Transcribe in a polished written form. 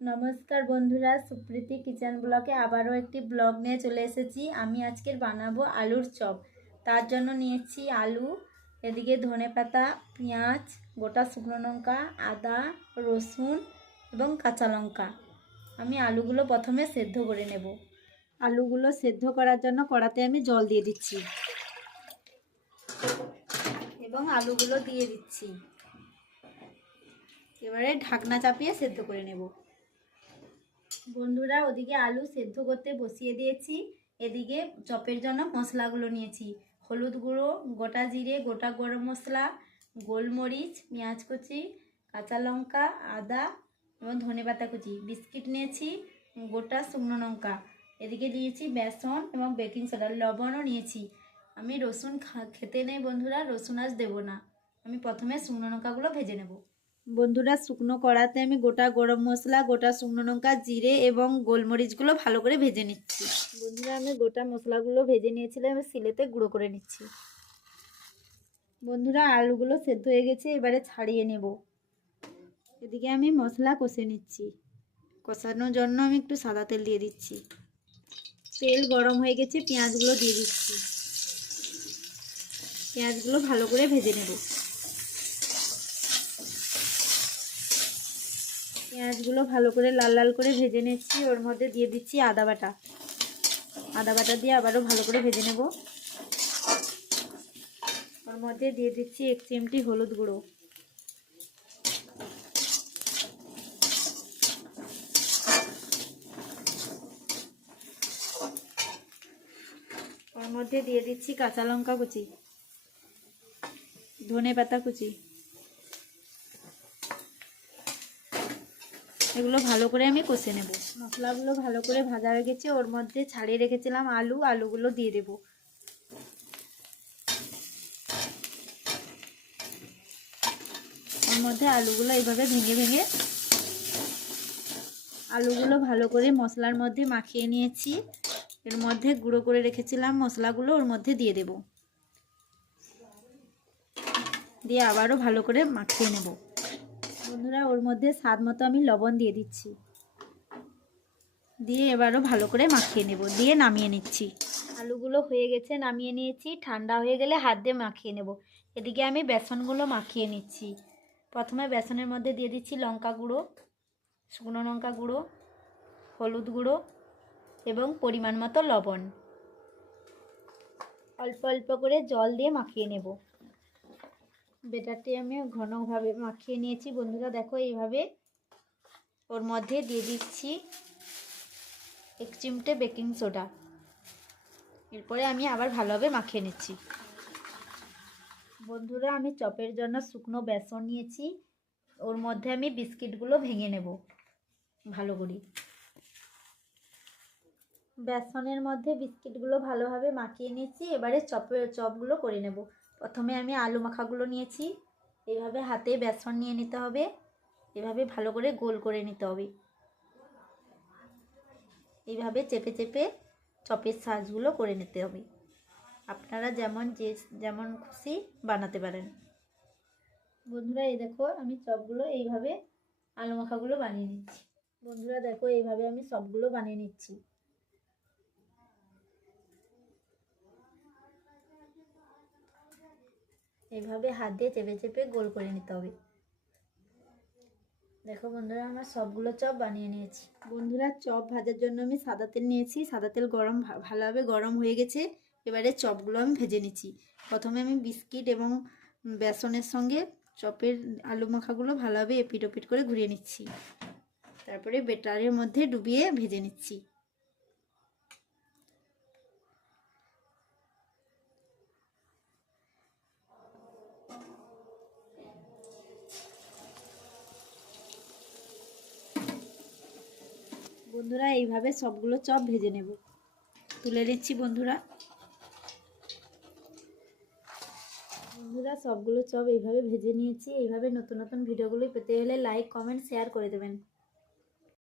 নমস্কার বন্ধুরা, সুপ্রীতি কিচেন ব্লগে আবারও একটি ব্লগ নিয়ে চলে এসেছি। আমি আজকের বানাবো আলুর চপ। তার জন্য নিয়েছি আলু, এদিকে ধনেপাতা, পেঁয়াজ, গোটা শুকনো লঙ্কা, আদা, রসুন এবং কাঁচা লঙ্কা। আমি আলুগুলো প্রথমে সেদ্ধ করে নেব। আলুগুলো সেদ্ধ করার জন্য কড়াতে আমি জল দিয়ে দিচ্ছি এবং আলুগুলো দিয়ে দিচ্ছি। এবারে ঢাকনা চাপিয়ে সেদ্ধ করে নেব। বন্ধুরা, ওদিকে আলু সেদ্ধ করতে বসিয়ে দিয়েছি। এদিকে চপের জন্য মশলাগুলো নিয়েছি। হলুদ গুঁড়ো, গোটা জিরে, গোটা গরম মশলা, গোলমরিচ, পেঁয়াজ কুচি, কাঁচা লঙ্কা, আদা এবং ধনেপাতা কুচি। বিস্কিট নিয়েছি, গোটা শুকনো লঙ্কা। এদিকে দিয়েছি বেসন এবং বেকিং সোডা, লবণও নিয়েছি। আমি রসুন খেতে নেই বন্ধুরা, রসুন আজ দেবো না। আমি প্রথমে শুকনো লঙ্কাগুলো ভেজে নেব। বন্ধুরা, শুকনো কড়াতে আমি গোটা গরম মশলা, গোটা শুকনো লঙ্কা, জিরে এবং গোলমরিচগুলো ভালো করে ভেজে নিচ্ছি। বন্ধুরা, আমি গোটা মশলাগুলো ভেজে নিয়েছিলাম, আমি শিলেতে গুঁড়ো করে নিচ্ছি। বন্ধুরা, আলুগুলো সেদ্ধ হয়ে গেছে, এবারে ছাড়িয়ে নেব। এদিকে আমি মশলা কষে নিচ্ছি। কষানোর জন্য আমি একটু সাদা তেল দিয়ে দিচ্ছি। তেল গরম হয়ে গেছে, পেঁয়াজগুলো দিয়ে দিচ্ছি। পেঁয়াজগুলো ভালো করে ভেজে নেব। পেঁয়াজগুলো ভালো করে লাল লাল করে ভেজে নিচ্ছি। ওর মধ্যে দিয়ে দিচ্ছি আদা বাটা। আদা বাটা দিয়ে আবারও ভালো করে ভেজে নেব। ওর মধ্যে দিয়ে দিচ্ছি 1 চিমটি হলুদ গুঁড়ো। ওর মধ্যে দিয়ে দিচ্ছি কাঁচা লঙ্কা কুচি, ধনেপাতা কুচি। এগুলো ভালো করে আমি কষে নেব। মশলাগুলো ভালো করে ভাজা হয়ে গেছে, ওর মধ্যে ছাড়িয়ে রেখেছিলাম আলুগুলো দিয়ে দেব। ওর মধ্যে আলুগুলো এইভাবে ভেঙে ভেঙে আলুগুলো ভালো করে মশলার মধ্যে মাখিয়ে নিয়েছি। এর মধ্যে গুঁড়ো করে রেখেছিলাম মশলাগুলো ওর মধ্যে দিয়ে দেব। দিয়ে আবারও ভালো করে মাখিয়ে নেব। বন্ধুরা, ওর মধ্যে স্বাদ মতো আমি লবণ দিয়ে দিচ্ছি। দিয়ে এবারও ভালো করে মাখিয়ে নেব, দিয়ে নামিয়ে নিচ্ছি। আলুগুলো হয়ে গেছে, নামিয়ে নিয়েছি। ঠান্ডা হয়ে গেলে হাত দিয়ে মাখিয়ে নেব। এদিকে আমি বেসনগুলো মাখিয়ে নিচ্ছি। প্রথমে বেসনের মধ্যে দিয়ে দিচ্ছি লঙ্কা গুঁড়ো, শুকনো লঙ্কা গুঁড়ো, হলুদ গুঁড়ো এবং পরিমাণ মতো লবণ। অল্প অল্প করে জল দিয়ে মাখিয়ে নেব। বেটারটি আমি ঘনভাবে মাখিয়ে নিয়েছি। বন্ধুরা দেখো, এইভাবে ওর মধ্যে দিয়ে দিচ্ছি 1 চিমটে বেকিং সোডা। এরপরে আমি আবার ভালোভাবে মাখিয়ে নিচ্ছি। বন্ধুরা, আমি চপের জন্য শুকনো বেসন নিয়েছি। ওর মধ্যে আমি বিস্কিটগুলো ভেঙে নেব ভালো করে। বেসনের মধ্যে বিস্কিটগুলো ভালোভাবে মাখিয়ে নিয়েছি। এবারে চপগুলো করে নেব। প্রথমে আমি আলু মাখাগুলো নিয়েছি। এইভাবে হাতে বেসন নিয়ে নিতে হবে, এভাবে ভালো করে গোল করে নিতে হবে। এইভাবে চেপে চেপে চপের সাইজগুলো করে নিতে হবে। আপনারা যেমন খুশি বানাতে পারেন। বন্ধুরা, এই দেখো, আমি চপগুলো এইভাবে আলু মাখাগুলো বানিয়ে নিচ্ছি। বন্ধুরা দেখো, এইভাবে আমি সবগুলো বানিয়ে নিচ্ছি। এইভাবে হাত দিয়ে চেপে চেপে গোল করে নিতে হবে। দেখো বন্ধুরা, আমার সবগুলো চপ বানিয়ে নিয়েছি। বন্ধুরা, চপ ভাজার জন্য আমি সাদা তেল নিয়েছি। সাদা তেল ভালোভাবে গরম হয়ে গেছে। এবারে চপগুলো আমি ভেজে নিচ্ছি। প্রথমে আমি বিস্কিট এবং বেসনের সঙ্গে চপের আলু মাখাগুলো ভালোভাবে এপিট ওপিট করে ঘুরিয়ে নিচ্ছি। তারপরে বেটারের মধ্যে ডুবিয়ে ভেজে নিচ্ছি। বন্ধুরা, এইভাবে সবগুলো চপ ভেজে নেব। তুলে নিচ্ছি বন্ধুরা। সবগুলো চপ এইভাবে ভেজে নিয়েছি। এইভাবে নতুন নতুন ভিডিওগুলো পেতে হলে লাইক, কমেন্ট, শেয়ার করে দেবেন।